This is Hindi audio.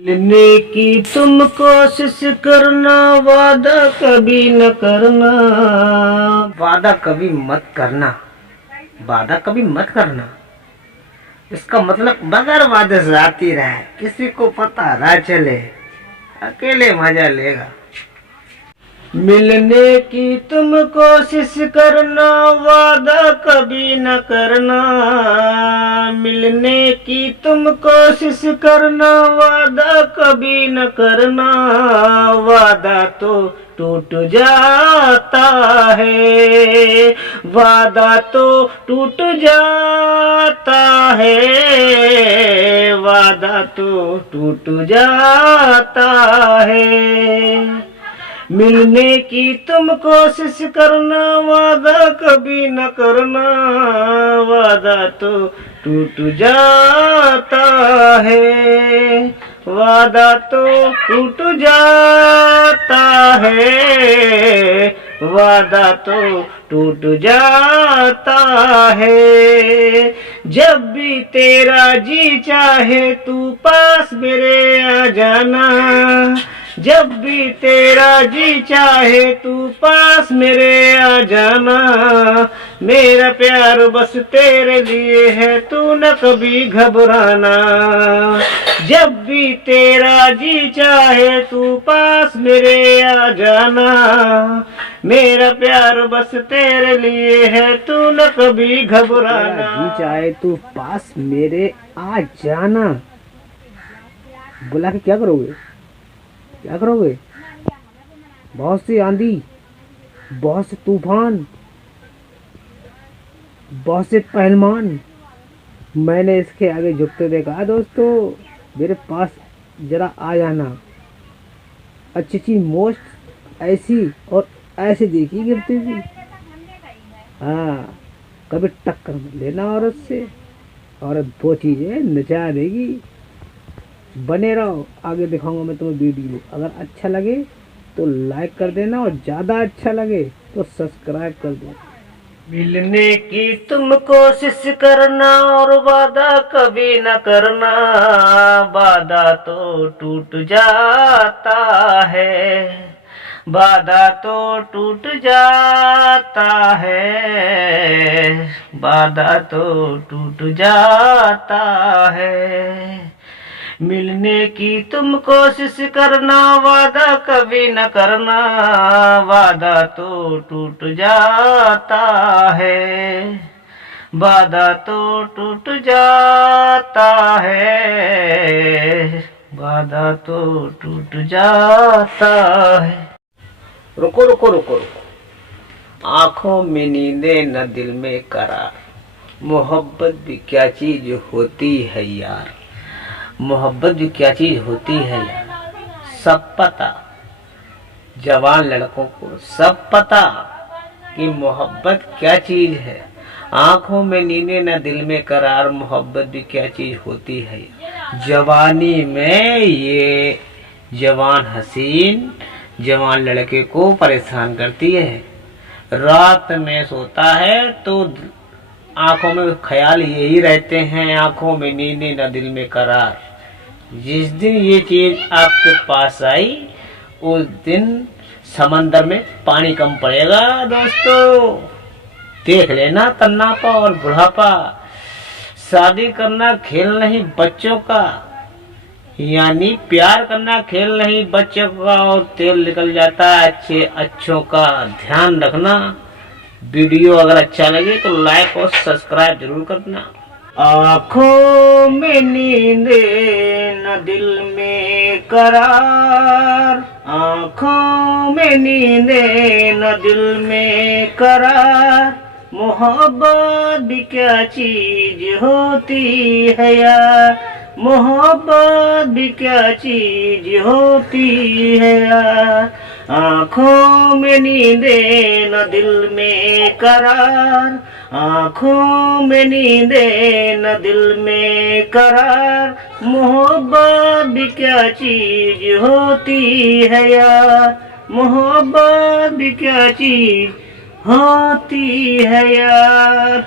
मिलने की तुम कोशिश करना, वादा कभी न करना। वादा कभी मत करना, वादा कभी मत करना। इसका मतलब बगैर वादे से आती रहे, किसी को पता ना चले, अकेले मजा लेगा। मिलने की तुम कोशिश करना, वादा कभी न करना। मिलने की तुम कोशिश करना, वादा कभी न करना। वादा तो टूट जाता है, वादा तो टूट जाता है, वादा तो टूट जाता है। मिलने की तुम कोशिश करना, वादा कभी न करना। वादा तो टूट जाता है, वादा तो टूट जाता है, वादा तो टूट जाता है। जब भी तेरा जी चाहे तू पास मेरे आ जाना, जब भी तेरा जी चाहे तू पास मेरे आ जाना। मेरा प्यार बस तेरे लिए है, तू न कभी घबराना। जब भी तेरा जी चाहे तू पास मेरे आ जाना। मेरा प्यार बस तेरे लिए है, तू न कभी घबराना। जी चाहे तू पास मेरे आ जाना। बुला के क्या करोगे? क्या करोगे? बहुत सी आंधी, बहुत से तूफान, बहुत से पहलवान मैंने इसके आगे झुकते देखा। दोस्तों मेरे पास जरा आ जाना। अच्छी अच्छी मोस्ट ऐसी और ऐसे देखी गिरती थी। हाँ, कभी टक्कर मत लेना औरत से, औरत वो चीज़ें नचा देगी। बने रहो, आगे दिखाऊंगा मैं तुम्हें वीडियो। अगर अच्छा लगे तो लाइक कर देना और ज़्यादा अच्छा लगे तो सब्सक्राइब कर देना। मिलने की तुम कोशिश करना और वादा कभी न करना। वादा तो टूट जाता है, वादा तो टूट जाता है, वादा तो टूट जाता है। मिलने की तुम कोशिश करना, वादा कभी न करना। वादा तो टूट जाता है, वादा तो टूट जाता है, वादा तो टूट जाता है। रुको रुको रुको रुको, आंखों में नींदे न दिल में करार। मोहब्बत भी क्या चीज होती है यार, मोहब्बत भी क्या चीज होती है यार। सब पता, जवान लड़कों को सब पता कि मोहब्बत क्या चीज है। आंखों में नींदें न दिल में करार, मोहब्बत भी क्या चीज होती है। जवानी में ये जवान हसीन जवान लड़के को परेशान करती है। रात में सोता है तो आंखों में ख्याल यही रहते हैं, आंखों में नींदें न दिल में करार। जिस दिन ये चीज आपके पास आई, उस दिन समंदर में पानी कम पड़ेगा। दोस्तों देख लेना, तन्नापा और बुढ़ापा। शादी करना खेल नहीं बच्चों का, यानी प्यार करना खेल नहीं बच्चों का, और तेल निकल जाता है अच्छे अच्छों का। ध्यान रखना। वीडियो अगर अच्छा लगे तो लाइक और सब्सक्राइब जरूर करना। आँखों में नींदे न दिल में करार, आँखों में नींदे न दिल में करार। मोहब्बत भी क्या चीज होती है यार, मोहब्बत भी क्या चीज होती है यार। आँखों में नींदे न दिल में करार, आँखों में नींदे न दिल में करार। मोहब्बत भी क्या चीज होती है यार, मोहब्बत भी क्या चीज होती है यार।